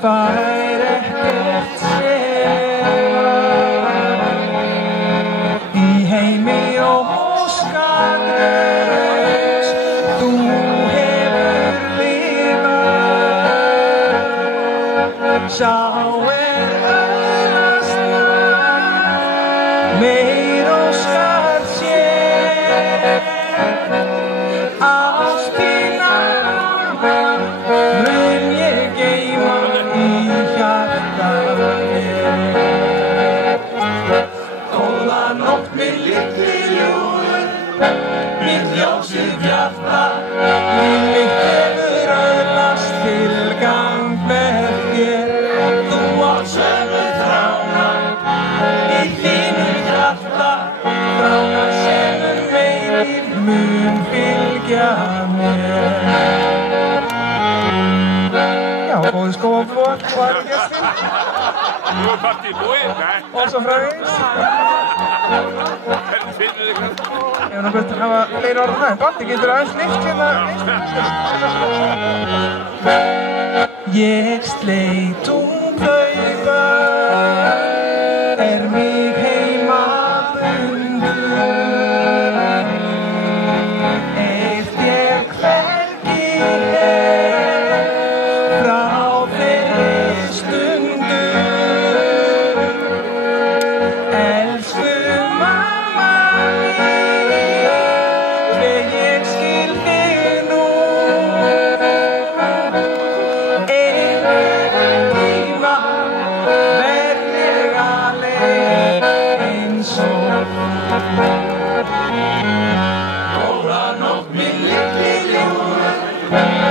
Það ekkert sem í heimi óskaðlaus þú hefur lifað. Sá öðlast meir óskar sér. Ást þína mun ég geyma í hjarta mér. Góða nótt minn litli ljúfur, mitt ljósið bjarta. Líf mitt hefur öðlast tilgang með þér. Þú átt sömu þrána í þínu hjarta, þrána sem veitir mun fylgja mér. Já, góði skóflóar, hvað gestir? Nú partí búið? Nei. Og svo framvegis. Hvernig finnur þið hvað? Ég hef náttúrulega að hafa fleiri orð það, en Bandi, getur aðeins lyft hérna Ég sleit hlaupa, mig heima bundur. Eitt ég hvergi frá þeirri stundu. Elsku mamma mín, hve ég skil þig nú. Einhvern tíma verð ég alein eins og þú. Góða nótt minn litli ljúfur.